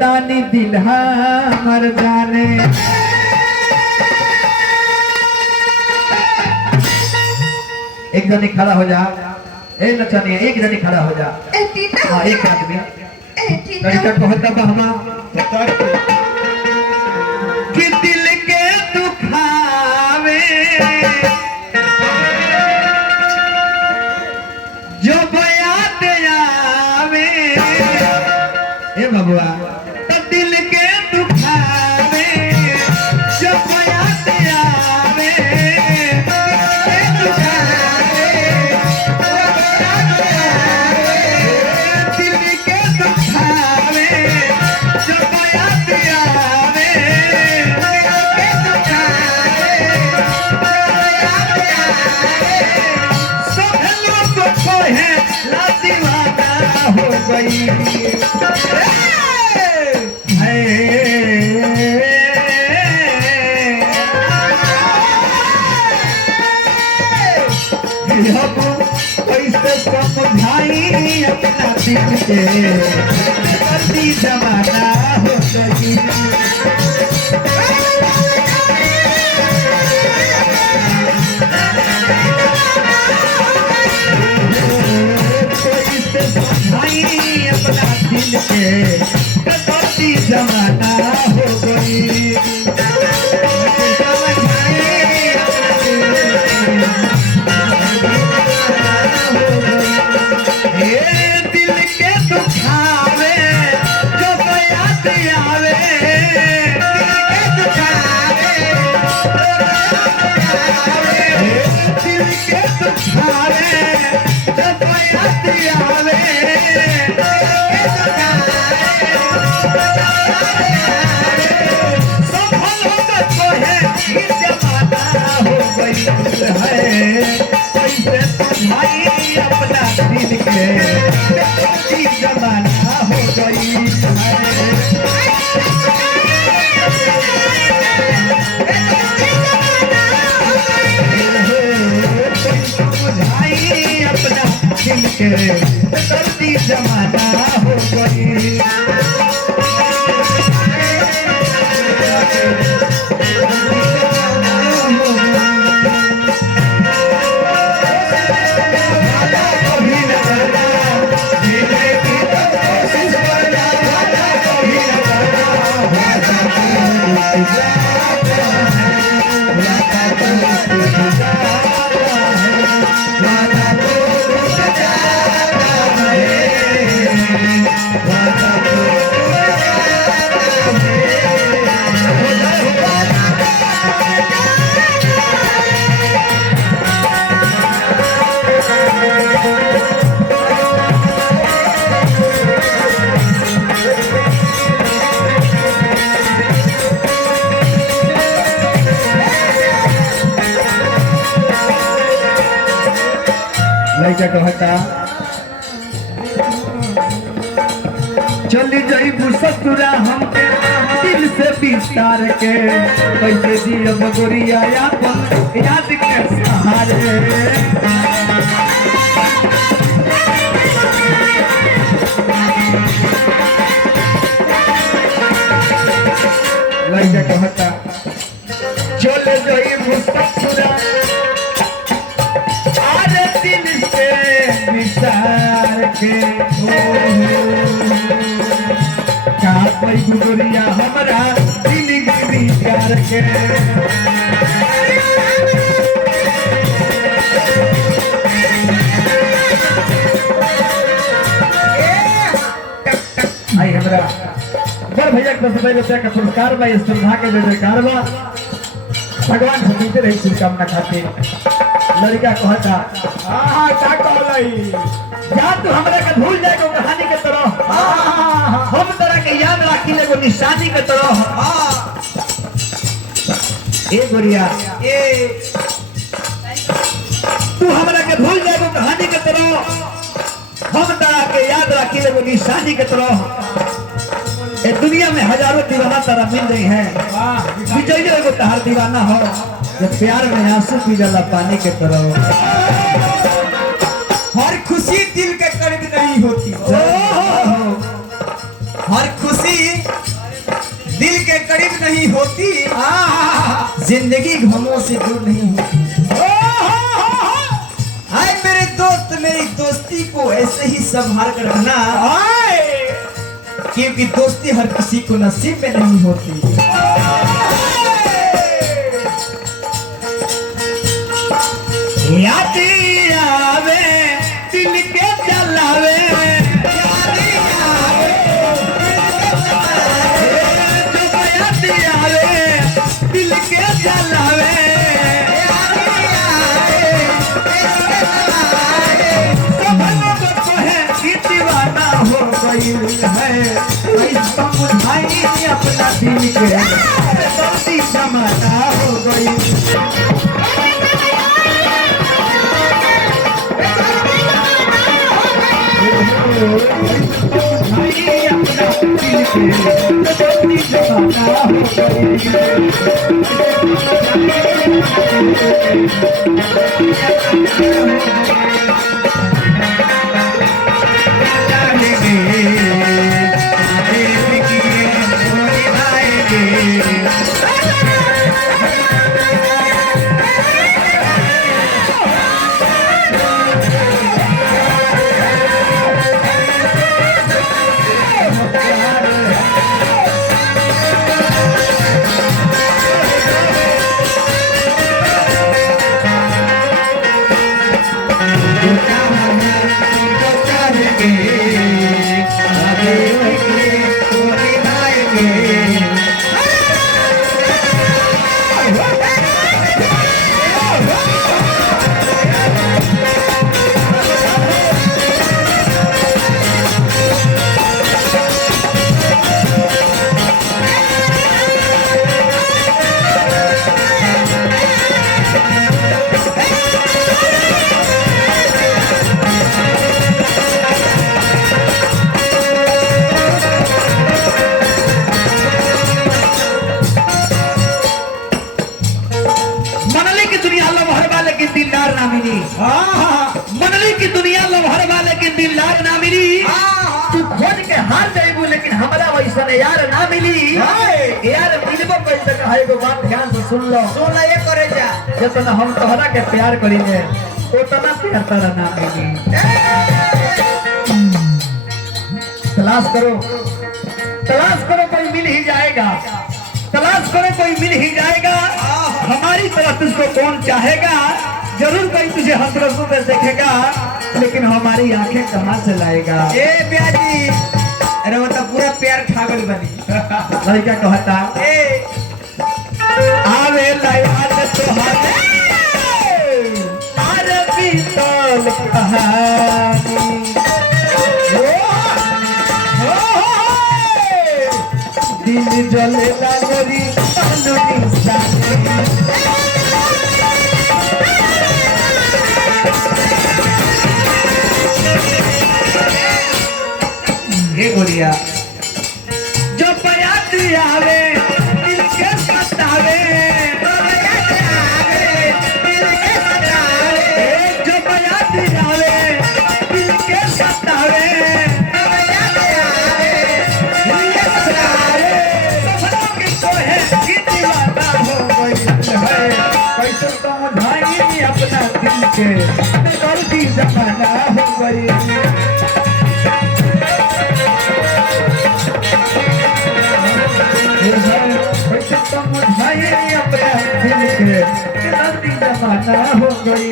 दानी दिल हमर जाने। एक जनी खड़ा हो जा, ए नचनिया एक जनी खड़ा हो जा। हाँ एक आदमी लड़का कहता बहमा कि दिल के दुखावे जो याद आवे ए बबुआ तो दिल के दुखावे जो याद आवे समझाई अपना दिल के जमाना हो गई। समझाई अपना दिल के जमाना हो गई। दिल के दुखावे जो याद आवे दिल के दुखावे जो याद आवे सफल होकर तो है जमाना हो गई है। कैसे समझाई अपना दिल के जमाना हो गई समझाई अपना दिल के जमाना हो गई। लड़का कहता चली जाई ससुरा हमके दिल से विस्तार के कैसे जियब गोरिया याद के सहारे। लड़का कहता चले जाई ससुरा विचार के गुरिया हमारा दिल प्यार के आई हमरा बड़ भैया के 10 रुपया का पुरस्कार बा। इस सुविधा के जयकार बा। भगवान से मिलते रही शुभकामना खातिर। लड़का कहता का कहलाई या तू हमरा के भूल जाए को कहानी के तरह हम तरह के याद राखी ले को निशानी के तरह। ए गोरिया ए तू हमरा के भूल जाए को कहानी के तरह हम तरह के याद राखी ले को निशानी के तरह। ए दुनिया में हजारों दीवाना तरह मिल रही है। विजय को तहार दीवाना हो जब प्यार में आंसू पी जाला पानी के तरह। हर खुशी दिल के करीब नहीं होती। हर खुशी दिल के करीब नहीं होती, जिंदगी गमों से दूर नहीं होती। हाय मेरे दोस्त, मेरी दोस्ती को ऐसे ही संभाल कर रखना, क्योंकि दोस्ती हर किसी को नसीब में नहीं होती। याद आवे दिल के जलावे, दिल के जलावे, सब लोग कहे कि दीवाना हो गई है, ऐसा बुझाई अपना दिल के गलती जमाना हो गई। मनली की दुनिया लवहर वाले की दिलदार ना मिली, तू खोज के हार जाएगू लेकिन हमारा वैसा यार ना मिली। यार मिलबो कैसे कहे गो बात ध्यान से सुन लो, ये करे जा, जितना हम तोहरा के प्यार करेंगे उतना प्यार तारा ना मिली। तलाश करो, तलाश करो, कोई मिल ही जाएगा, तलाश करो कोई मिल ही जाएगा। हमारी तरफ तुझको कौन चाहेगा, जरूर कोई तुझे हंसरसों में देखेगा, लेकिन हमारी आंखें कहाँ से लाएगा। ए प्यारी, अरे वो तो पूरा प्यार खागल बनी। लड़का कहता आवे लायाद तोहरे अरे बीतल कहानी, दिल जले लागरी पानी सानी। हे गोरिया जो याद आवे दिल के सतावे, जो याद आवे दिल के सतावे, सब लोग तो है कि दीवाना हो गई है, कैसे समझाई अपना दिल के गलती जमाना हो गई। समझाइए अपने दिल के गलती जमाना हो गई।